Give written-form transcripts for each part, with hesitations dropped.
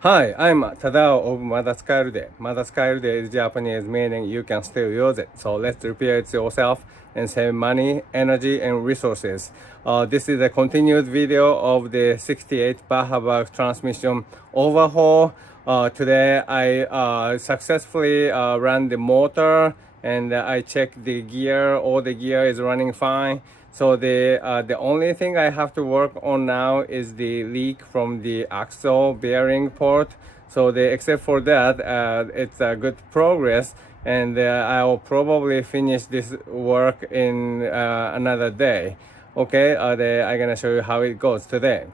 Hi, I'm Tadao of Madaskarude. Madaskarude is Japanese meaning you can still use it. So let's repair it yourself and save money, energy, and resources. This is a continued video of the 68 Baja Bug Transmission Overhaul. Today I successfully ran the motor and I checked the gear. All the gear is running fine. So the only thing I have to work on now is the leak from the axle bearing port. So except for that, it's a good progress, and I'll probably finish this work in another day. Okay, I'm gonna show you how it goes today.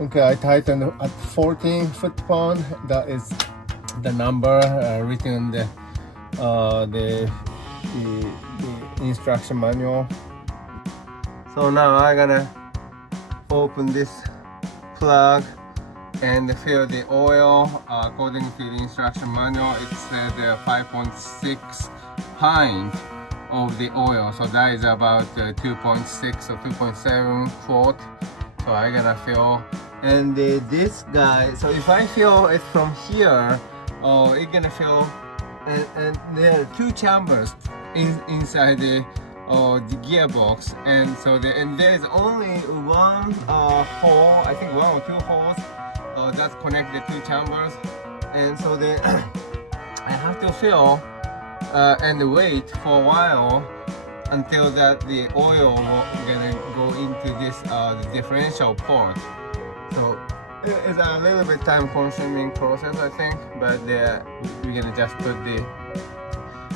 Okay, I tightened at 14 foot-pound. That is the number written in the instruction manual. So now I'm gonna open this plug and fill the oil. According to the instruction manual, it said 5.6 pint of the oil, so that is about 2.6 or 2.7 quart. So I'm gonna fill, and this guy, so if I fill it from here, it's gonna fill, and there are two chambers inside the gearbox, and so there's only one hole, I think one or two holes that connect the two chambers, and so I have to fill and wait for a while until that the oil gonna go into this the differential port. So it's a little bit time consuming process, I think, but we're gonna just put the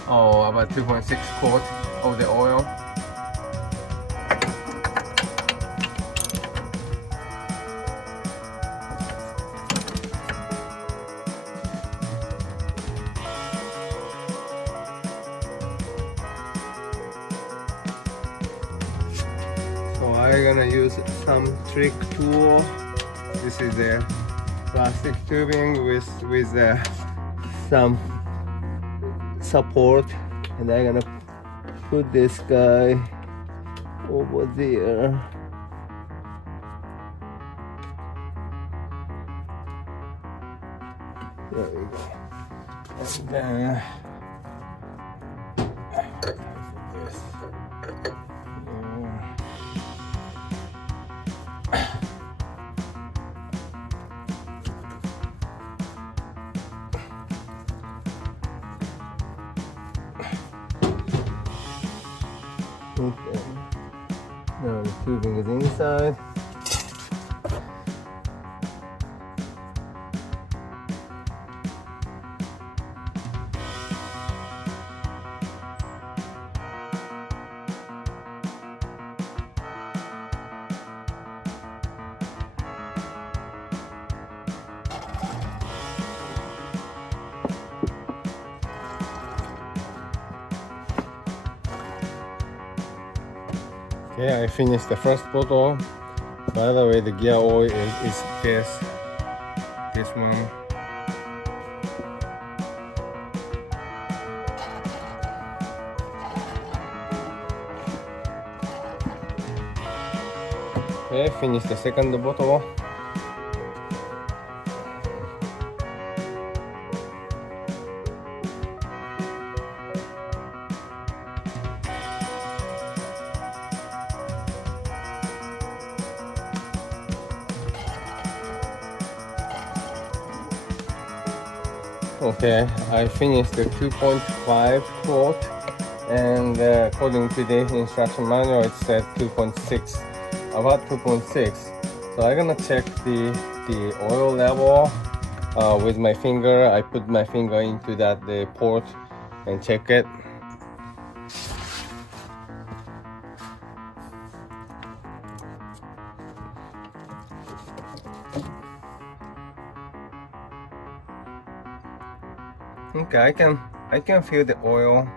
about 2.6 quart of the oil. So I'm gonna use some trick tool. This is a plastic tubing with some support, and I'm gonna put this guy over there. There we go. And then okay. Now the tubing is inside. Okay, I finished the first bottle. By the way, the gear oil is this one. Okay, finish the second bottle. Okay, I finished the 2.5 quart, and according to the instruction manual, it said 2.6, about 2.6. So I'm gonna check the oil level with my finger. I put my finger into the port and check it. Okay, I can feel the oil.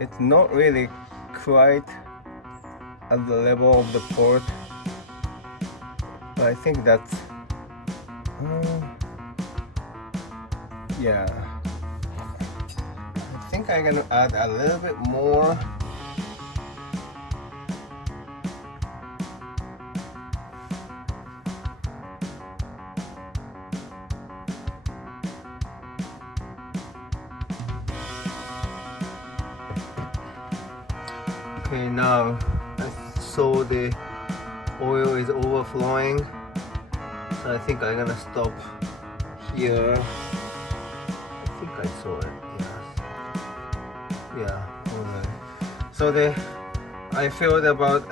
It's not really quite at the level of the port, but I think that's yeah. I think I'm gonna add a little bit more. Okay, now I saw the oil is overflowing, so I think I'm gonna stop here. I think I saw it, yes. Yeah, alright. So I filled about,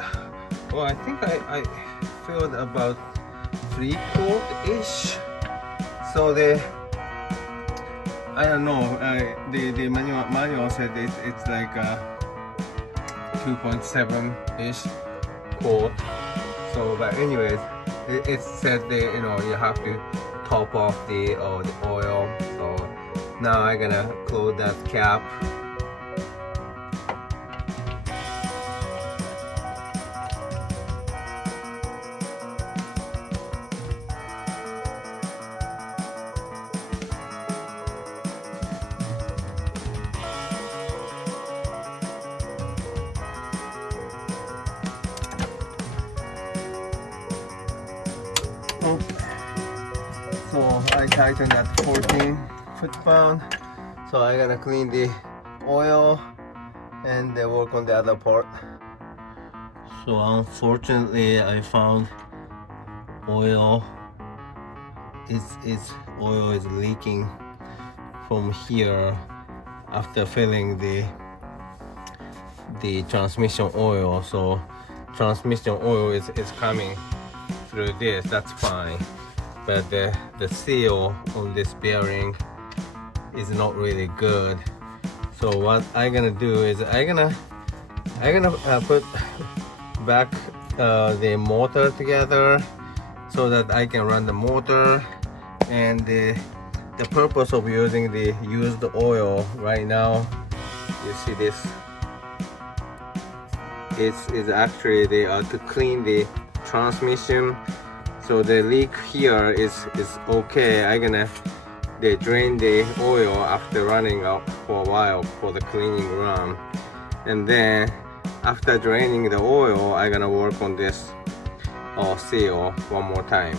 well, I think I filled about 3/4-ish. So I don't know, the manual said it's like 2.7-ish quart. So, but anyways, it said that you have to top off the oil. So now I'm gonna close that cap. So I tightened that 14 foot-pound. So I'm gonna clean the oil and work on the other part. So unfortunately, I found oil. Oil is leaking from here after filling the transmission oil. So transmission oil is coming through this. That's fine. But the seal on this bearing is not really good. So what I'm gonna do is I'm gonna put back the motor together so that I can run the motor. And the purpose of using the used oil right now, you see this, is actually to clean the transmission. So the leak here is okay. I'm gonna drain the oil after running out for a while for the cleaning run, and then after draining the oil, I'm gonna work on this seal one more time.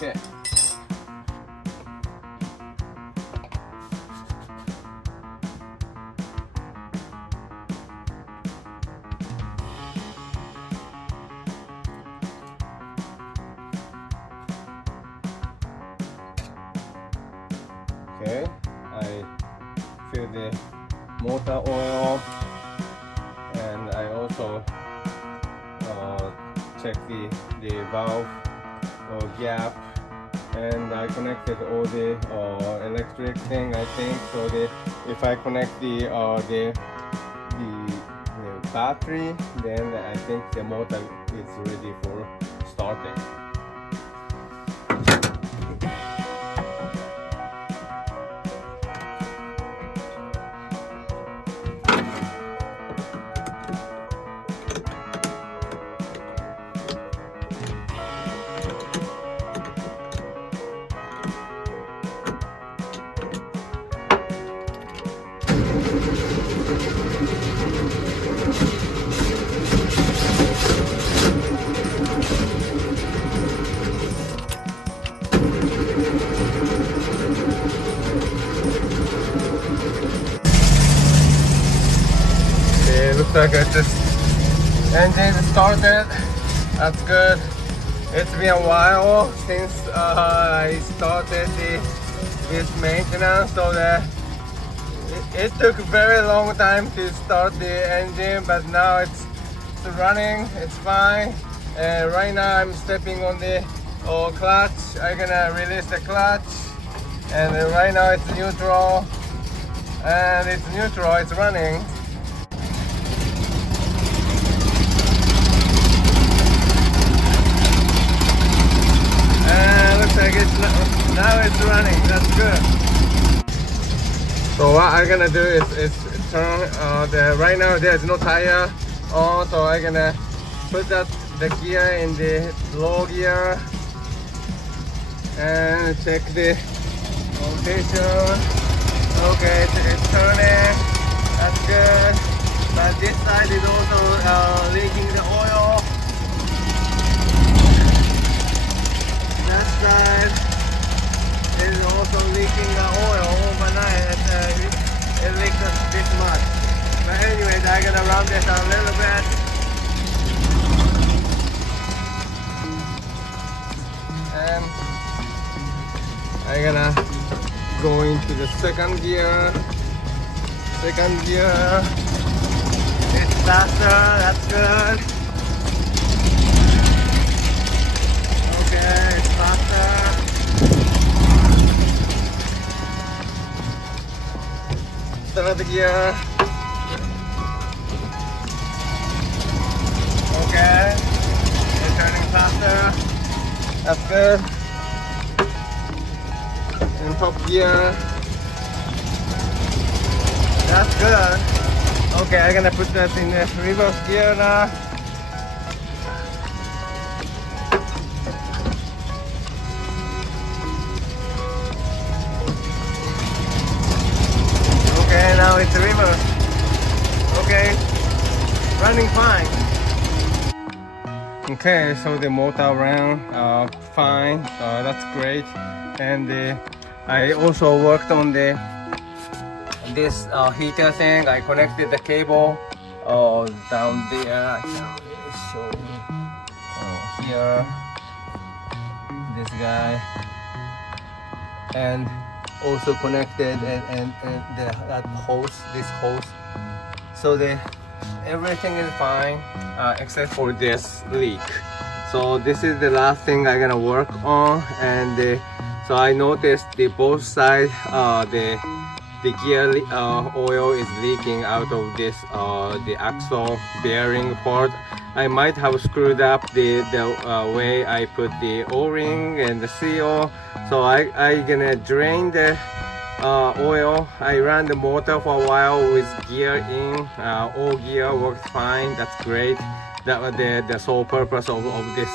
Okay. Okay, I fill the motor oil, and I also check the valve or gap, and I connected all the electric thing, I think. So if I connect the battery, then I think the motor is ready for starting. looks like it's just engine started. That's good. It's been a while since I started this maintenance, so it took a very long time to start the engine, but now it's running, it's fine. And right now I'm stepping on the clutch. I'm gonna release the clutch, and right now it's neutral, and it's neutral, it's running. And looks like now it's running. That's good. So what I'm gonna do is turn right now there's no tire on, so I'm gonna put the gear in the low gear and check the rotation. Okay, it's turning. That's good. But this side is also leaking the oil. That side is also leaking the oil overnight. It leaks this much. But anyway, I'm gonna run this a little bit. And I'm gonna go into the second gear. Second gear. It's faster, that's good. Okay, it's faster. Third gear. Okay, it's turning faster. That's good. And top gear. That's good. Okay, I'm gonna put that in the reverse gear now. Okay, now it's reverse. Okay, running fine. Okay, so the motor ran fine, that's great. And I also worked on this heater thing. I connected the cable down there. I can really show you here, this guy, and also connected and that hose, this hose. So everything is fine except for this leak. So this is the last thing I'm gonna work on. And so I noticed both sides the gear oil is leaking out of this the axle bearing part. I might have screwed up the way I put the O-ring and the seal. So I gonna drain the oil. I ran the motor for a while with gear in. All gear worked fine. That's great. That was the sole purpose of this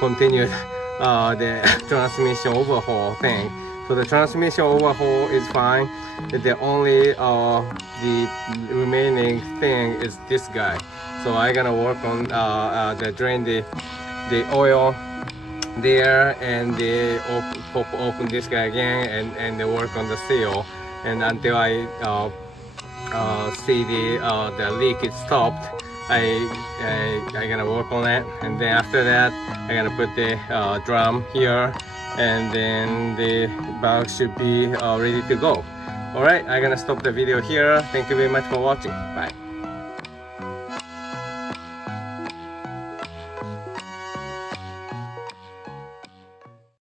continued the transmission overhaul thing. So the transmission overhaul is fine. The only the remaining thing is this guy. So I'm gonna work on drain the oil there, and open this guy again, and work on the seal, and until I see the leak is stopped. I gonna work on it, and then after that I'm gonna put the drum here, and then the bug should be ready to go. Alright, I'm gonna stop the video here. Thank you very much for watching. Bye.